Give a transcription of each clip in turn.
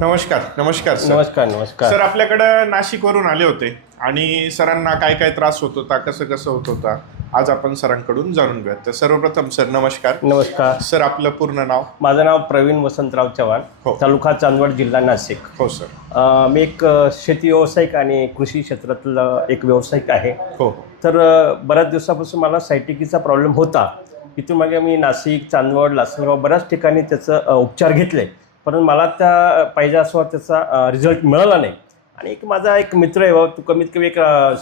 नमस्कार नमस्कार सर. नमस्कार नमस्कार. सर आपल्याकडं नाशिकवरून आले होते आणि सरांना काय काय त्रास होत होता कसं कसं होत होता आज आपण सरांकडून जाणून घेऊया तर सर्वप्रथम सर नमस्कार. नमस्कार. सर आपलं पूर्ण नाव? माझं नाव प्रवीण वसंतराव चव्हाण हो. तालुका चांदवड जिल्हा नाशिक. हो सर. अं, मी एक अं, शेती व्यावसायिक आणि कृषी क्षेत्रातला एक व्यावसायिक आहे. हो हो. तर अं, बऱ्याच दिवसापासून मला सायटिकीचा प्रॉब्लेम होता. इथून मागे मी नाशिक चांदवड लासलगाव बऱ्याच ठिकाणी त्याचं अं, उपचार घेतले. परंतु मला त्या पाहिजे असं त्याचा रिझल्ट मिळाला नाही. आणि एक माझा एक मित्र आहे बाबा तू कमीत कमी एक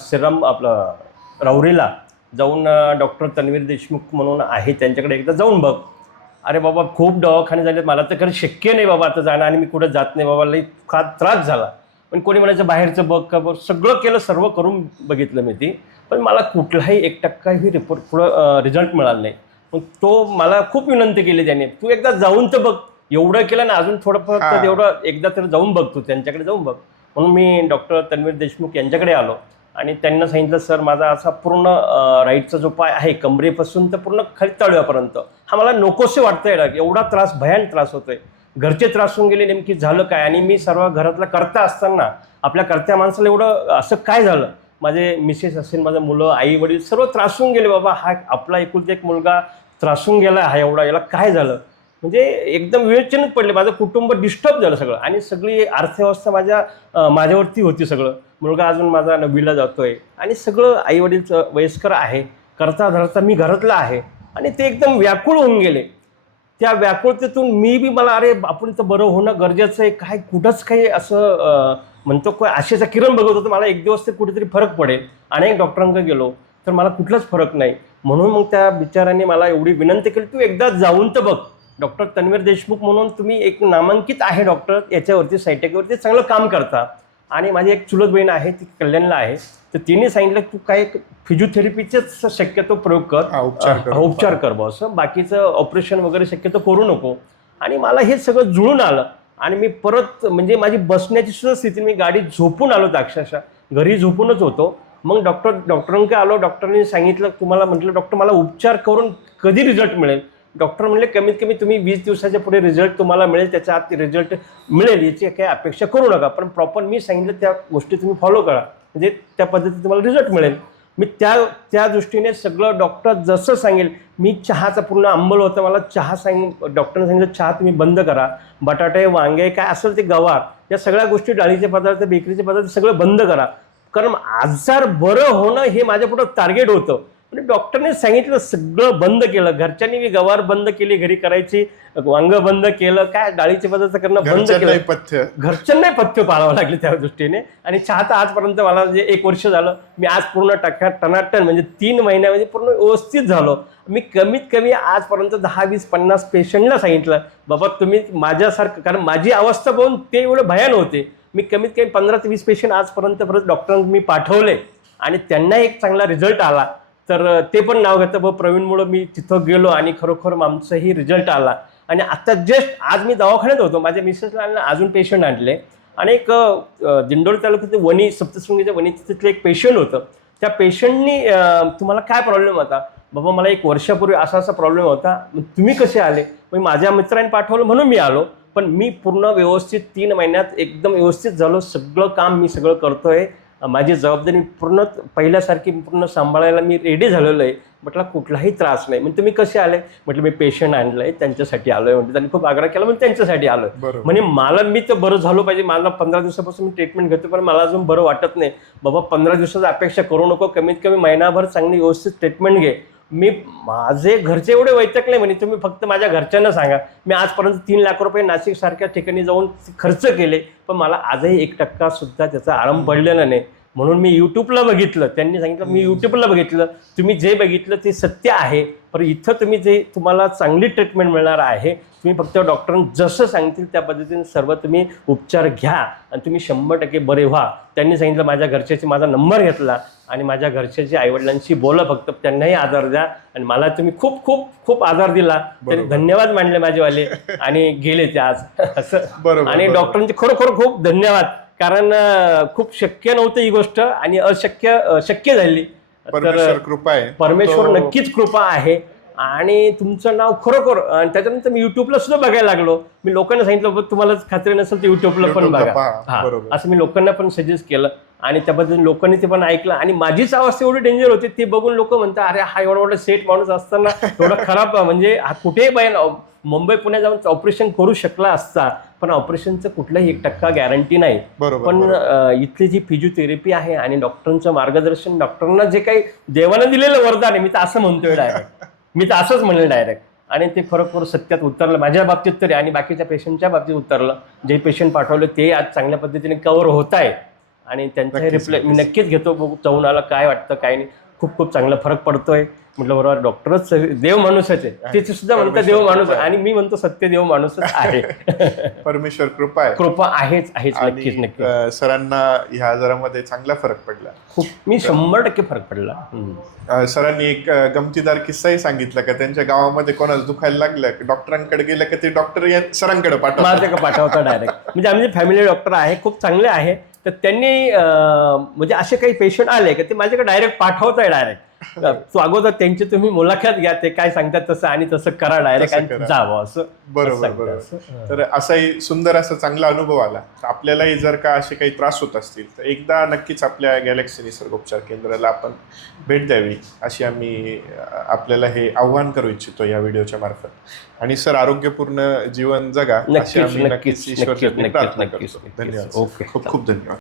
श्रीराम आपलं राऊरीला जाऊन डॉक्टर तन्वीर देशमुख म्हणून आहे त्यांच्याकडे एकदा जाऊन बघ. अरे बाबा खूप दवाखाने झाले मला तर खरं शक्य नाही बाबा आता जाणं आणि मी कुठं जात नाही बाबा लई फार त्रास झाला. पण कोणी म्हणायचं बाहेरचं बघ का बघ सगळं केलं सर्व करून बघितलं मी ती. पण मला कुठलाही एक टक्काही रिपोर्ट पुढं रिझल्ट मिळाला नाही. मग तो मला खूप विनंती केली त्याने तू एकदा जाऊन तर बघ एवढं केलं ना अजून थोडं. फक्त एवढं एकदा तर जाऊन बघ तू त्यांच्याकडे जाऊन बघ. म्हणून मी डॉक्टर तन्वीर देशमुख यांच्याकडे आलो. आणि त्यांना सांगितलं सर माझा असा पूर्ण राईटचा जो पाय आहे कमरेपासून तर पूर्ण खाली तळव्यापर्यंत. हा मला नकोसे वाटतंय ना एवढा त्रास भयान त्रास होतोय. घरचे त्रास होऊन गेले नेमकी झालं काय? आणि मी सर्व घरातला करता असताना आपल्या करत्या माणसाला एवढं असं काय झालं? माझे मिसेस असेल माझं मुलं आई वडील सर्व त्रासून गेले बाबा हा आपला एकुलता एक मुलगा त्रासून गेला हा एवढा याला काय झालं? म्हणजे एकदम विवेचनच पडले. माझं कुटुंब डिस्टर्ब झालं सगळं. आणि सगळी अर्थव्यवस्था माझ्या माझ्यावरती होती सगळं. मुलगा अजून माझा नववीला जातोय. आणि सगळं आईवडील वयस्कर आहे. करता धरता मी घरातला आहे. आणि ते एकदम व्याकुळ होऊन गेले. त्या व्याकुळतेतून मी बी मला अरे आपण तर बरं होणं गरजेचं आहे. काय कुठंच काही असं म्हणतो काय आशेचा किरण बघत होतं. मला एक दिवस ते कुठेतरी फरक पडेल. अनेक डॉक्टरांकडे गेलो. तर मला कुठलाच फरक नाही. म्हणून मग त्या बिचाराने मला एवढी विनंती केली तू एकदा जाऊन तर बघ. डॉक्टर तन्वीर देशमुख म्हणून तुम्ही एक नामांकित आहे डॉक्टर याच्यावरती सायटेकवरती चांगलं काम करता. आणि माझी एक चुलत बहीण आहे ती कल्याणला आहे. तर तिने सांगितलं तू काय फिजिओथेरपीचेच शक्यतो प्रयोग कर. उपचार कर. उपचार कर बुवा असं बाकीचं ऑपरेशन वगैरे शक्यतो करू नको. आणि मला हे सगळं जुळून आलं. आणि मी परत म्हणजे माझी बसण्याची सुद्धा स्थिती मी गाडीत झोपून आलो होतो अक्षरशः. घरी झोपूनच होतो. मग डॉक्टर डॉक्टरांकडे आलो. डॉक्टरांनी सांगितलं तुम्हाला म्हटलं डॉक्टर मला उपचार करून कधी रिझल्ट मिळेल? डॉक्टर म्हणले कमीत कमी तुम्ही वीस दिवसाच्या पुढे रिझल्ट तुम्हाला मिळेल त्याच्या आत रिझल्ट मिळेल याची काही अपेक्षा करू नका. पण प्रॉपर मी सांगितलं त्या गोष्टी तुम्ही फॉलो करा. म्हणजे त्या पद्धतीत तुम्हाला रिझल्ट मिळेल. मी त्या त्या दृष्टीने सगळं डॉक्टर जसं सांगेल मी चहाचा पूर्ण अंमल होता. मला चहा सांग डॉक्टरने सांगितलं चहा तुम्ही बंद करा. बटाटे वांगे काय असेल ते गवार या सगळ्या गोष्टी डाळीचे पदार्थ बेकरीचे पदार्थ सगळं बंद करा. कारण आजार बरं होणं हे माझ्या पुढं टार्गेट होतं. म्हणजे डॉक्टरने सांगितलं सगळं बंद केलं. घरच्यांनी मी गवार बंद केली घरी करायची वांग बंद केलं काय डाळीचे पदार्थ करणं बंद केलं. पथ्य. घरच्यांनाही पथ्य पाळावं लागले त्या दृष्टीने. आणि चहा तर आजपर्यंत मला जे एक वर्ष झालं मी आज पूर्ण टक्क्यात टनाटन म्हणजे तीन महिन्यामध्ये पूर्ण व्यवस्थित झालो. मी कमीत कमी आजपर्यंत दहा वीस पन्नास पेशंटला सांगितलं बाबा तुम्ही माझ्यासारखं कारण माझी अवस्था पाहून ते एवढं भयान होते. मी कमीत कमी पंधरा ते वीस पेशंट आजपर्यंत परत डॉक्टरांना मी पाठवले. आणि त्यांना एक चांगला रिझल्ट आला. तर ते पण नाव घेतं ब प्रवीणमुळं मी तिथं गेलो आणि खरोखर आमचाही रिझल्ट आला. आणि आता जस्ट आज मी दवाखान्यात होतो. माझ्या मिसेसला आणलं अजून पेशंट आणले. आणि एक अ, तालुक्यातील वणी सप्तशृंगीच्या वणी तिथलं एक पेशंट होतं. त्या पेशंटनी तुम्हाला काय प्रॉब्लेम होता? बाबा मला एक वर्षापूर्वी असा असा प्रॉब्लेम होता. मग तुम्ही कसे आले? मग माझ्या मित्रांनी पाठवलं म्हणून मी आलो. पण मी पूर्ण व्यवस्थित तीन महिन्यात एकदम व्यवस्थित झालो. सगळं काम मी सगळं करतोय. माझी जबाबदारी पूर्ण पहिल्यासारखी पूर्ण सांभाळायला मी रेडी झालेलो आहे. म्हटलं कुठलाही त्रास नाही. मग तुम्ही कसे आले? म्हटलं मी पेशंट आणलंय त्यांच्यासाठी आलोय. म्हणजे त्यांनी खूप आग्रह केला म्हणजे त्यांच्यासाठी आलोय. बरोबर. म्हणजे मला मी तर बरं झालो पाहिजे. मला पंधरा दिवसापासून मी ट्रीटमेंट घेतो पण मला अजून बरं वाटत नाही. बाबा पंधरा दिवसाची अपेक्षा करू नको. कमीत कमी महिनाभर चांगली व्यवस्थित ट्रीटमेंट घे. मी माझे घरचे एवढे वैतकले म्हणे तुम्ही फक्त माझ्या घरच्यांना सांगा. मी आजपर्यंत तीन लाख रुपये नाशिक सारख्या ठिकाणी जाऊन खर्च केले पण मला आजही एक टक्का सुद्धा त्याचा आराम पडलेला नाही. म्हणून मी यूट्यूबला बघितलं. त्यांनी सांगितलं मी यूट्यूबला बघितलं. तुम्ही जे बघितलं ते सत्य आहे पण इथं तुम्ही जे तुम्हाला चांगली ट्रीटमेंट मिळणार आहे तुम्ही फक्त डॉक्टरांनी जसं सांगतील त्या पद्धतीने सर्व तुम्ही उपचार घ्या आणि तुम्ही शंभर टक्के बरे व्हा. त्यांनी सांगितलं माझ्या घरच्याची माझा नंबर घेतला आणि माझ्या घरच्याची आईवडिलांशी बोला फक्त त्यांनाही आधार द्या आणि मला तुम्ही खूप खूप खूप आधार दिला. तरी बरोबर. धन्यवाद मानले माझेवाले आणि गेले ते आज. असं. आणि. डॉक्टरांचे खरोखर खूप धन्यवाद. कारण खूप शक्य नव्हतं ही गोष्ट आणि अशक्य शक्य झाली. परमेश्वर तर कृपा आहे. परमेश्वर नक्कीच कृपा आहे. आणि तुमचं नाव खरोखर आणि त्याच्यानंतर मी युट्यूबला सुद्धा बघायला लागलो. मी लोकांना सांगितलं "बाबा, तुम्हाला खात्री नसेल तर युट्यूबला पण YouTube ला बघा. हा. असं मी लोकांना पण सजेस्ट केलं. आणि त्या पद्धतीने लोकांनी ते पण ऐकलं. आणि माझीच अवस्था एवढी डेंजर होती ते बघून लोक म्हणतात अरे हा एवढा मोठा सेट माणूस असताना एवढा खराब म्हणजे हा कुठेही बाहेर मुंबई पुण्यात जाऊन ऑपरेशन करू शकला असता पण ऑपरेशनचं कुठलाही एक टक्का गॅरंटी नाही. पण इथली जी फिजिओथेरपी आहे आणि डॉक्टरांचं मार्गदर्शन डॉक्टरांना जे काही देवानं दिलेलं वरदान आहे मी तर असं म्हणतोय डायरेक्ट मी तर असंच म्हणेल डायरेक्ट आणि ते खरोखर सत्यात उतरलं. माझ्या बाबतीत तरी आणि बाकीच्या पेशंटच्या बाबतीत उतरलं. जे पेशंट पाठवले ते आज चांगल्या पद्धतीने कव्हर होत आहे. आणि त्यांचा रिप्लाय मी नक्कीच. घेतो. बघू आला काय वाटतं काय नाही. खूप खूप चांगला फरक पडतोय. म्हटलं बरोबर डॉक्टरच देव माणूसच आहे. ते सुद्धा म्हणतात देव माणूस आहे. आणि मी म्हणतो सत्य देव माणूसच आहे. परमेश्वर कृपा आहे. कृपा आहेच आहेच नक्कीच अ, सरांना ह्या आजारामध्ये चांगला फरक पडला. खूप मी शंभर टक्के फरक पडला. सरांनी एक गमतीदार किस्साही सांगितला का त्यांच्या गावामध्ये कोणाला दुखायला लागलं डॉक्टरांकडे गेलं की ते डॉक्टर सरांकडे पाठवतात? माझ्या का पाठवता डायरेक्ट म्हणजे आमचे फॅमिली डॉक्टर आहे खूप चांगले आहे तर त्यांनी म्हणजे असे काही पेशंट आले की ते माझ्याकडे डायरेक्ट पाठवताय डायरेक्ट तो अगोदर त्यांची तुम्ही मुलाखत घ्या ते काय सांगतात तसं आणि तसं करा डायरेक्ट. जावं असं. बरोबर बरोबर. तर असाही सुंदर असा चांगला अनुभव आला. आपल्यालाही जर का असे काही त्रास होत असतील तर एकदा नक्कीच आपल्या गॅलेक्सी निसर्गोपचार केंद्राला आपण भेट द्यावी अशी आम्ही आपल्याला हे आव्हान करू इच्छितो या व्हिडिओच्या मार्फत. आणि सर आरोग्यपूर्ण जीवन जगा अशी नक्कीच आम्ही प्रार्थना करतो. धन्यवाद ओके खूप खूप धन्यवाद.